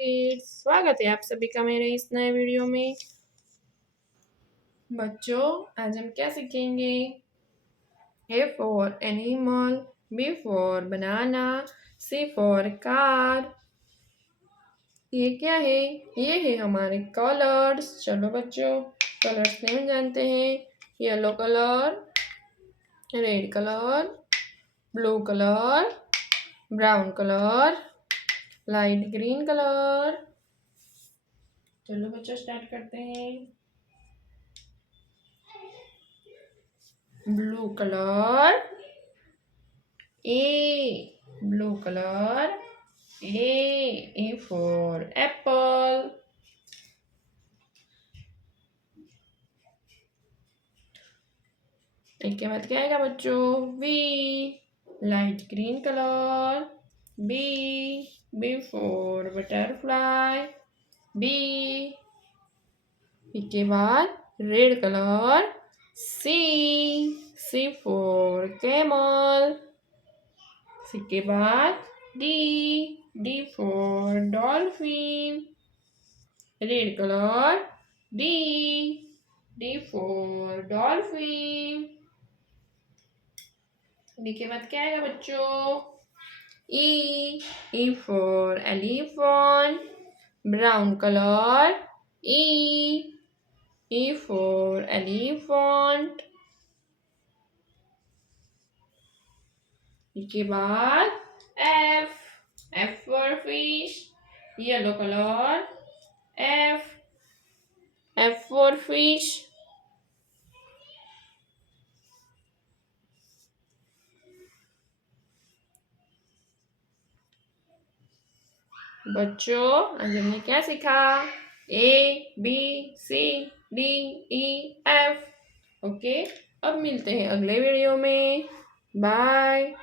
Kids, स्वागत है आप सभी का मेरे इस नए वीडियो में। बच्चों, आज हम क्या सीखेंगे? A for animal, B for banana, C for car. ये क्या है? ये है हमारे कलर्स। चलो बच्चों, कलर्स नेम जानते हैं। Yellow colour, red colour, blue colour, brown colour, light green colour. चलो बच्चों, स्टार्ट करते हैं। Blue colour, A, blue color, A for apple. एक के बाद क्या आएगा बच्चों? B, light green color, B for butterfly, B. एक के बाद red colour, C for camel. सी के बाद D for dolphin, red colour, D for dolphin. D के बाद क्या आएगा बच्चों? E for elephant, brown colour, E for elephant. के बाद F for fish, yellow colour, F for fish. बच्चों, आज हमने क्या सीखा? ABCDEF। ओके, अब मिलते हैं अगले वीडियो में। बाय।